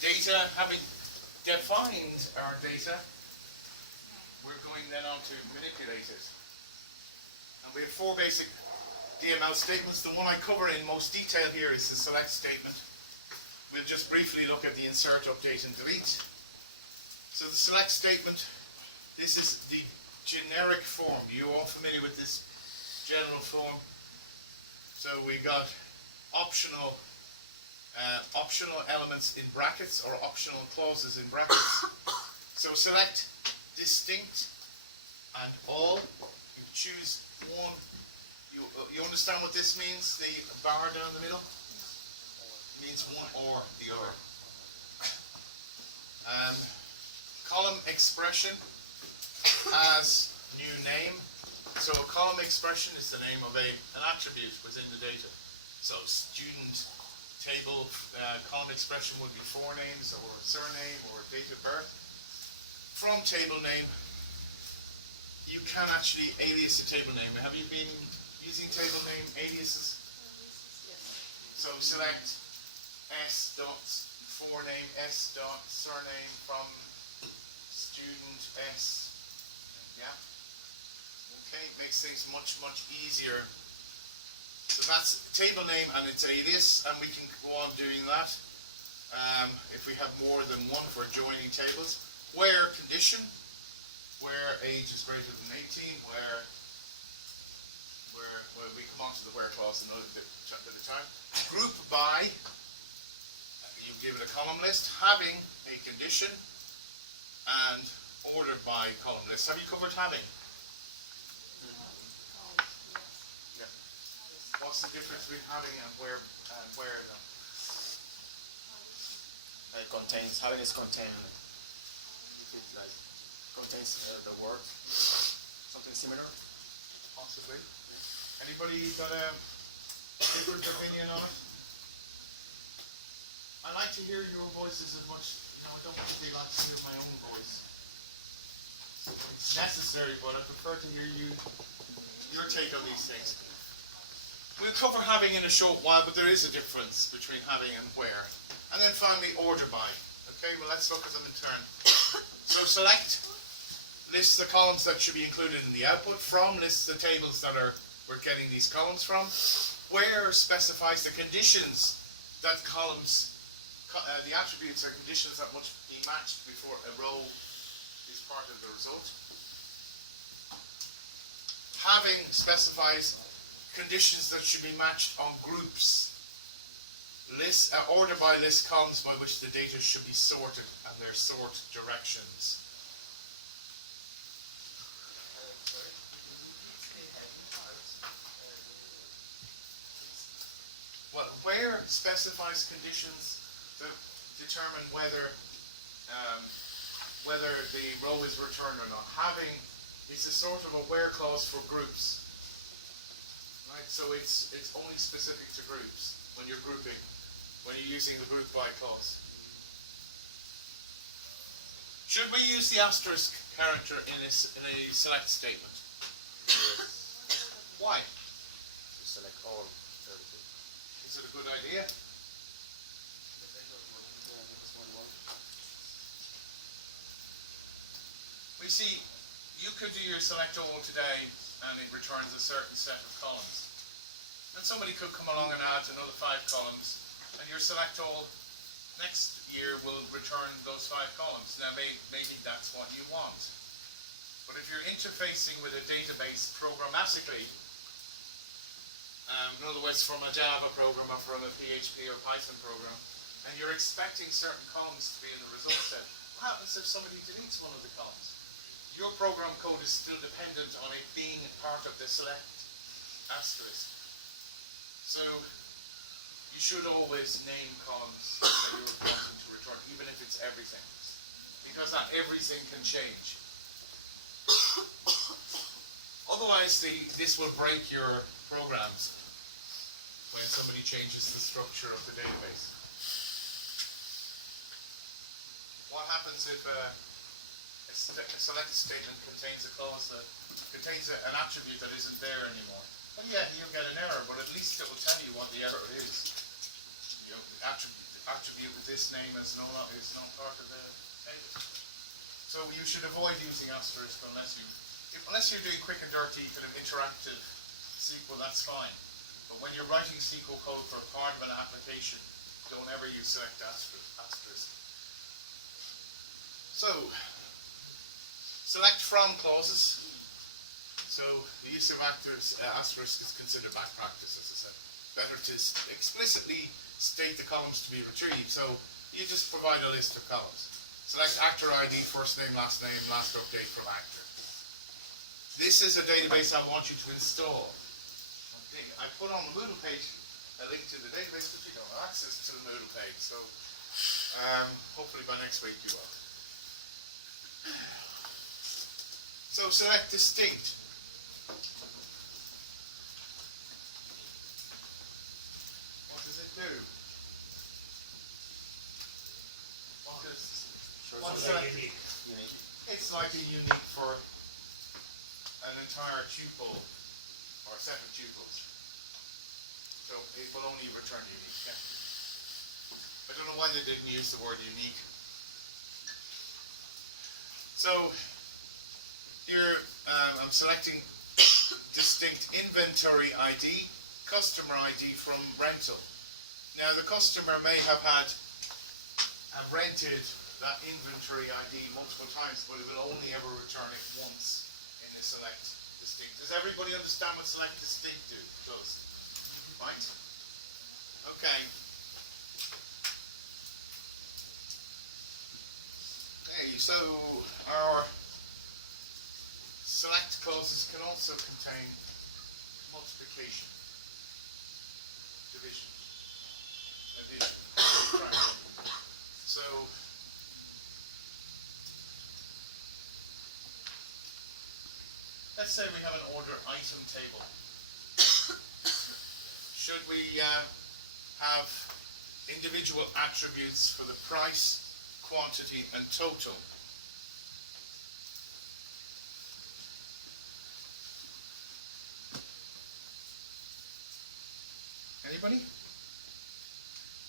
data, having defined our data, we're going then on to manipulate it. And we have four basic DML statements. The one I cover in most detail here is the select statement. We'll just briefly look at the insert, update, and delete. So the select statement, this is the generic form. You all familiar with this general form? So we got optional elements in brackets or optional clauses in brackets. So select distinct and all. You choose one. You understand what this means? The bar down the middle? It means one or the other. Column expression as new name. So a column expression is the name of an attribute within the data. So student table column expression would be forenames or surname or date of birth. From table name, you can actually alias a table name. Have you been using table name aliases? Yes. So select s dot forename, s dot surname from student s. Yeah. Okay, makes things much easier. So that's table name and its alias, and we can go on doing that if we have more than one for joining tables. Where condition, where age is greater than 18, where we come on to the where clause another bit at a time. Group by, you give it a column list, having a condition, and ordered by column list. Have you covered having? Yeah. What's the difference between having and where now? Contains, having is contained. It like contains the word, something similar. Possibly. Yeah. Anybody got a different opinion on it? I like to hear your voices as much. I don't particularly like to hear my own voice. It's necessary, but I prefer to hear your take on these things. We'll cover having in a short while, but there is a difference between having and where. And then finally, order by. Okay, well let's look at them in turn. So select lists the columns that should be included in the output. From lists the tables that we're getting these columns from. Where specifies the conditions that columns, the attributes or conditions that must be matched before a row is part of the result. Having specifies conditions that should be matched on groups. List, order by list columns by which the data should be sorted and their sort directions. Well, where specifies conditions that determine whether the row is returned or not. Having is a sort of a where clause for groups. Right, so it's only specific to groups when you're grouping, when you're using the group by clause. Should we use the asterisk character in a select statement? Why? To select all. Is it a good idea? We see, you could do your select all today and it returns a certain set of columns. And somebody could come along and add another 5 columns, and your select all next year will return those 5 columns. Now maybe that's what you want. But if you're interfacing with a database programmatically, in other words from a Java program or from a PHP or Python program, and you're expecting certain columns to be in the result set, what happens if somebody deletes one of the columns? Your program code is still dependent on it being part of the select asterisk. So you should always name columns that you're wanting to return, even if it's everything, because that everything can change. Otherwise, this will break your programs when somebody changes the structure of the database. What happens if a select statement contains a clause that contains an attribute that isn't there anymore? Well, yeah, you'll get an error, but at least it will tell you what the error is. You know, the attribute with this name is not part of the table. So you should avoid using asterisk unless you're doing quick and dirty kind of interactive SQL, that's fine. But when you're writing SQL code for part of an application, don't ever use select asterisk. So, select from clauses. So the use of asterisk is considered bad practice, as I said. Better to explicitly state the columns to be retrieved. So you just provide a list of columns. Select actor ID, first name, last update from actor. This is a database I want you to install. I put on the Moodle page a link to the database, but you don't have access to the Moodle page. So hopefully by next week you will. So select distinct. What does it do? What's that? Unique. It's like a unique for an entire tuple or a set of tuples. So it will only return unique. Yeah. I don't know why they didn't use the word unique. So here I'm selecting distinct inventory ID, customer ID from rental. Now the customer may have rented that inventory ID multiple times, but it will only ever return it once in the select distinct. Does everybody understand what select distinct does? Right? Okay. Okay, so our select clauses can also contain multiplication, division, addition, subtraction. So let's say we have an order item table. Should we have individual attributes for the price, quantity, and total? Anybody?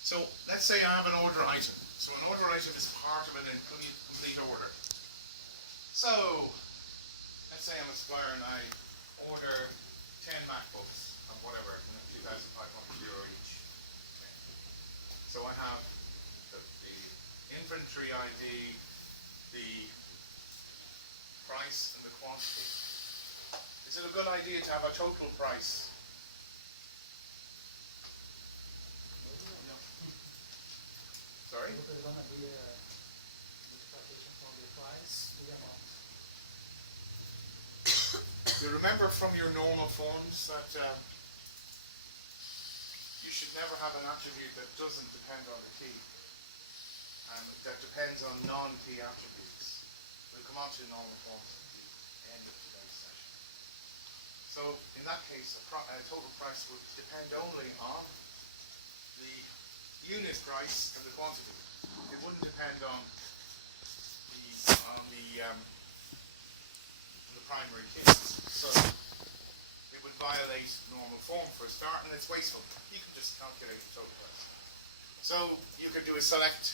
So let's say I have an order item. So an order item is part of an complete order. So let's say I'm a supplier and I order 10 MacBooks of whatever, €2,500 each. Okay. So I have the inventory ID, the price, and the quantity. Is it a good idea to have a total price? Sorry? Because it's going to be a multiplication from the price to the amount. You remember from your normal forms that you should never have an attribute that doesn't depend on the key, and that depends on non-key attributes. We'll come on to normal forms at the end of today's session. So in that case, a total price would depend only on the unit price and the quantity. It wouldn't depend on the primary keys. So it would violate normal form for a start, and it's wasteful. You can just calculate the total price. So you could do a select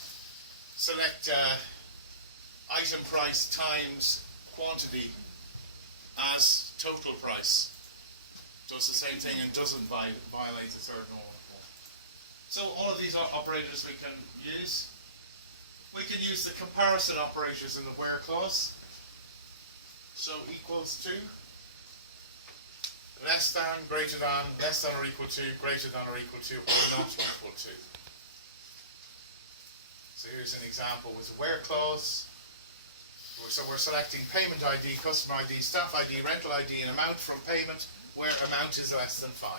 item price times quantity as total price. Does the same thing and doesn't violate the third normal form. So all of these operators we can use. We can use the comparison operators in the where clause. So equals to, less than, greater than, less than or equal to, greater than or equal to, or not equal to. So here's an example with a where clause. So we're selecting payment ID, customer ID, staff ID, rental ID, and amount from payment where amount is less than 5.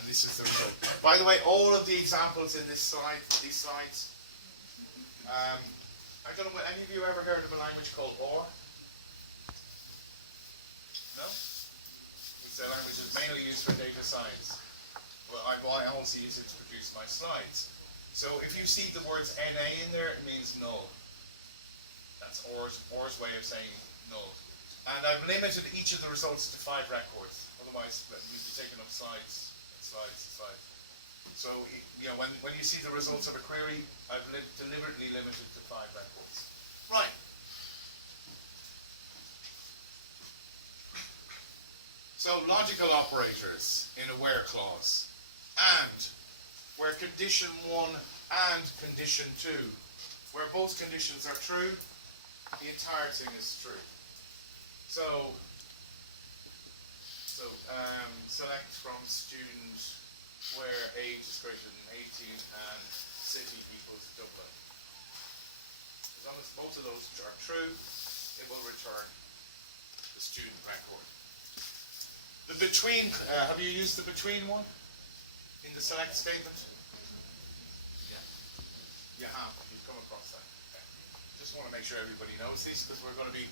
And this is the result. By the way, all of the examples in these slides, I don't know, any of you ever heard of a language called OR? No? It's a language that's mainly used for data science. Well, I also use it to produce my slides. So if you see the words NA in there, it means null. That's OR's way of saying null. And I've limited each of the results to 5 records. Otherwise, we'd be taking up slides and slides and slides. So, you know, when you see the results of a query, I've deliberately limited to 5 records. Right. So, logical operators in a where clause. And, where condition 1 and condition 2, where both conditions are true, the entire thing is true. So, select from student where age is greater than 18 and city equals Dublin. As long as both of those are true, it will return the student record. The between, have you used the between one in the select statement? Yeah. You have. You've come across that. Okay. Just want to make sure everybody knows these, because we're going to be,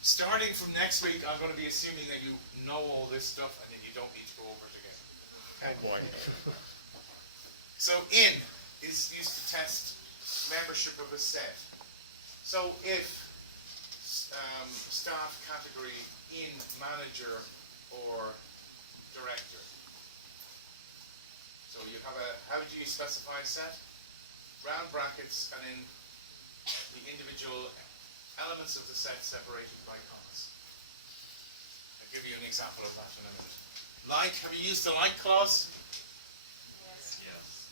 starting from next week, I'm going to be assuming that you know all this stuff and then you don't need to go over it again. Oh boy. So in is used to test membership of a set. So if staff category in manager or director. So you have a, how do you specify a set? Round brackets and in the individual elements of the set separated by commas. I'll give you an example of that in a minute. Like, have you used the like clause? Yes. Yes.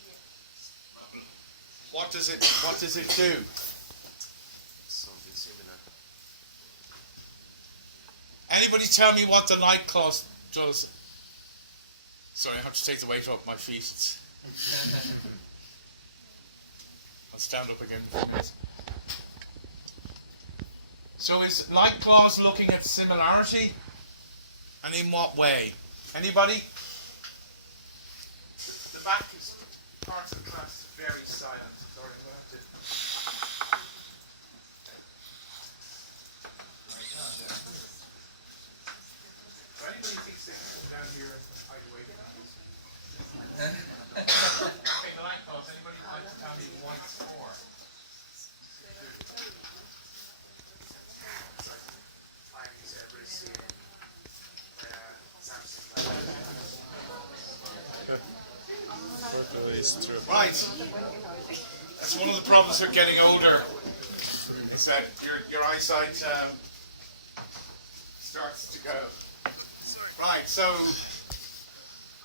What does it do? Something similar. Anybody tell me what the like clause does? Sorry, I have to take the weight off my feet. I'll stand up again. So is like clause looking at similarity? And in what way? Anybody? The back is, part of the class is very silent. Sorry, I'm going to have to... Anybody thinks they can come down here and hide away from that? Okay, the line clause. Anybody like to tell me what it's for? Right. That's one of the problems with getting older. Is that your eyesight starts to go. Right, so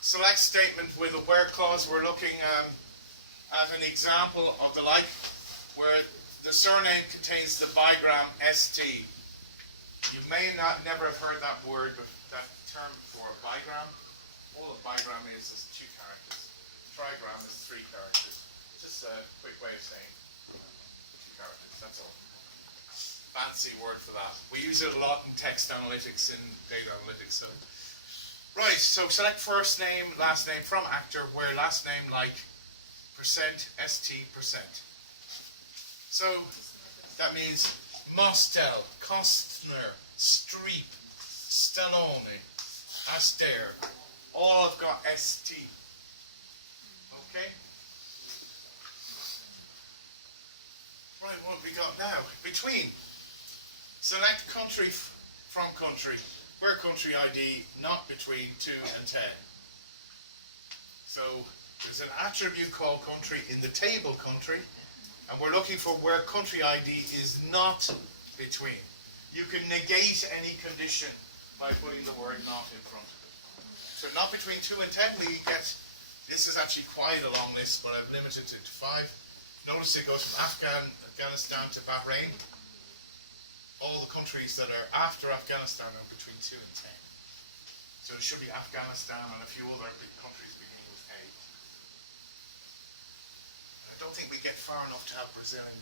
select statement with a where clause. We're looking at an example of the like, where the surname contains the bigram ST. You may never have heard that word, that term before. Bigram. All a bigram is 2 characters. Trigram is 3 characters. Just a quick way of saying 2 characters. That's all. Fancy word for that. We use it a lot in text analytics, in data analytics. So. Right, so select first name, last name from actor, where last name like %, %. So that means Mostel, Costner, Streep, Stallone, Astaire. All have got ST. Okay? Right, what have we got now? Between. Select country from country. Where country ID not between 2 and 10. So there's an attribute called country in the table country, and we're looking for where country ID is not between. You can negate any condition by putting the word not in front of it. So not between 2 and 10, we get, this is actually quite a long list, but I've limited it to 5. Notice it goes from Afghanistan to Bahrain. All the countries that are after Afghanistan are between 2 and 10. So it should be Afghanistan and a few other big countries beginning with A. I don't think we get far enough to have Brazil in there.